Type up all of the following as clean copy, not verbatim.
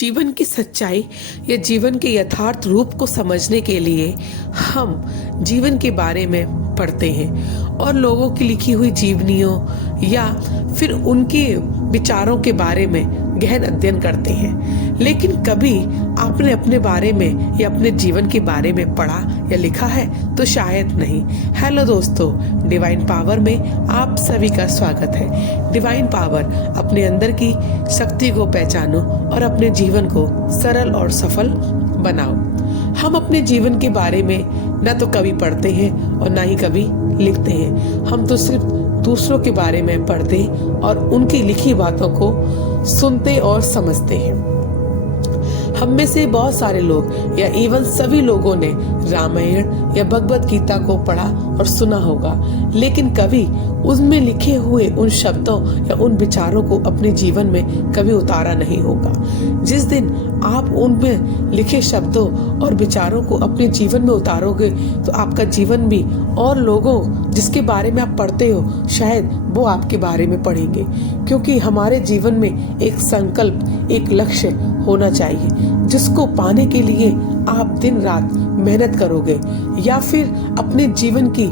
जीवन की सच्चाई या जीवन के यथार्थ रूप को समझने के लिए हम जीवन के बारे में पढ़ते हैं और लोगों की लिखी हुई जीवनियों या फिर उनके विचारों के बारे में गहन अध्ययन करते हैं। लेकिन कभी आपने अपने बारे में या अपने जीवन के बारे में पढ़ा या लिखा है? तो शायद नहीं। हेलो दोस्तों, डिवाइन पावर में आप सभी का स्वागत है। डिवाइन पावर, अपने अंदर की शक्ति को पहचानो और अपने जीवन को सरल और सफल बनाओ। हम अपने जीवन के बारे में न तो कभी पढ़ते हैं और ना ही कभी लिखते हैं। हम तो सिर्फ दूसरों के बारे में पढ़ते और उनकी लिखी बातों को सुनते और समझते हैं। हम में से बहुत सारे लोग या इवन सभी लोगों ने रामायण या भगवत गीता को पढ़ा और सुना होगा, लेकिन कभी उसमें लिखे हुए उन शब्दों या उन विचारों को अपने जीवन में कभी उतारा नहीं होगा। जिस दिन आप उनमें लिखे शब्दों और विचारों को अपने जीवन में उतारोगे तो आपका जीवन भी और लोगों जिसके बारे में आप पढ़ते हो शायद वो आपके बारे में पढ़ेंगे। क्योंकि हमारे जीवन में एक संकल्प, एक लक्ष्य होना चाहिए जिसको पाने के लिए आप दिन रात मेहनत करोगे या फिर अपने जीवन की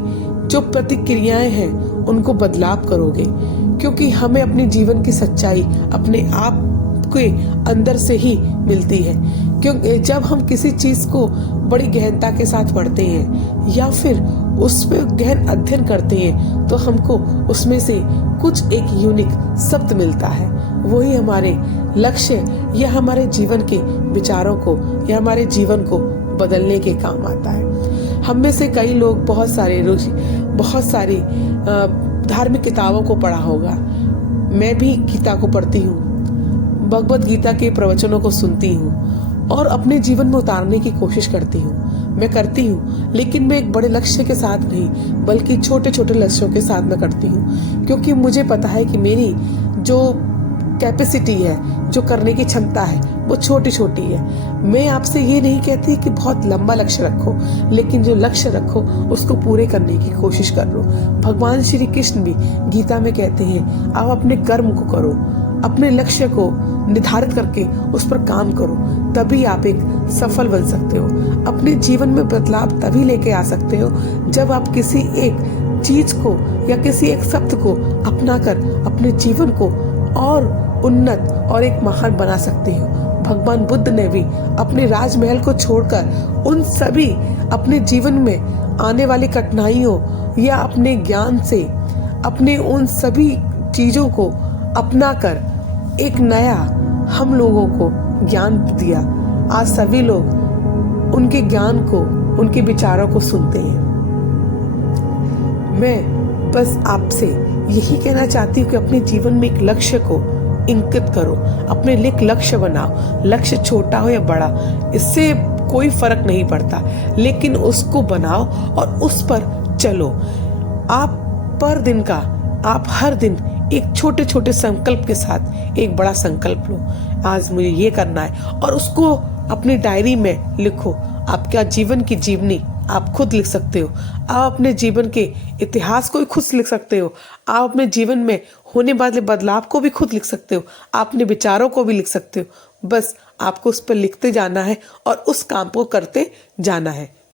जो प्रतिक्रियाएं हैं उनको बदलाव करोगे। क्योंकि हमें अपने जीवन की सच्चाई अपने आप के अंदर से ही मिलती है। क्योंकि जब हम किसी चीज को बड़ी गहनता के साथ पढ़ते हैं या फिर उसमें गहन अध्ययन करते हैं तो हमको उसमें से कुछ एक यूनिक शब्द मिलता है। वही हमारे लक्ष्य या हमारे जीवन के विचारों को या हमारे जीवन को बदलने के काम आता है। हम में से कई लोग बहुत सारी धार्मिक किताबों को पढ़ा होगा। मैं भी गीता को पढ़ती हूँ, भगवत गीता के प्रवचनों को सुनती हूँ और अपने जीवन में उतारने की कोशिश करती हूँ। मैं करती हूँ, लेकिन मैं एक बड़े लक्ष्य के साथ नहीं बल्कि छोटे छोटे लक्ष्यों के साथ मैं करती हूँ। क्योंकि मुझे पता है कि मेरी जो कैपेसिटी है, जो करने की क्षमता है, वो छोटी छोटी है। मैं आपसे ये नहीं कहती कि बहुत लंबा लक्ष्य रखो, लेकिन जो लक्ष्य रखो उसको पूरे करने की कोशिश कर लो। भगवान श्री कृष्ण भी गीता में कहते हैं, आप अपने कर्म को करो, अपने लक्ष्य को निर्धारित करके उस पर काम करो, तभी आप एक सफल बन सकते हो। अपने जीवन में बदलाव तभी लेके आ सकते हो जब आप किसी एक चीज को या किसी एक शब्द को अपनाकर अपने जीवन को और उन्नत और एक महान बना सकते हो। भगवान बुद्ध ने भी अपने राजमहल को छोड़कर उन सभी अपने जीवन में आने वाली कठिनाइयों या अपने ज्ञान से अपने उन सभी चीजों को अपनाकर एक नया हम लोगों को ज्ञान दिया। आज सभी लोग उनके ज्ञान को, उनके विचारों को सुनते हैं। मैं बस आपसे यही कहना चाहती हूँ कि अपने जीवन में एक लक्ष्य को इंकित करो, अपने लिए एक लक्ष्य बनाओ। लक्ष्य छोटा हो या बड़ा, इससे कोई फर्क नहीं पड़ता, लेकिन उसको बनाओ और उस पर चलो। आप हर दिन एक छोटे छोटे संकल्प के साथ एक बड़ा संकल्प लो। आज मुझे ये करना है और उसको अपनी डायरी में लिखो। आपका जीवन की जीवनी आप खुद लिख सकते हो। आप अपने जीवन के इतिहास को भी खुद लिख सकते हो। आप अपने जीवन में होने वाले बदलाव को भी खुद लिख सकते हो। आप अपने विचारों को भी लिख सकते हो। बस आपको उस पर लिखते जाना है और उस काम को करते जाना है।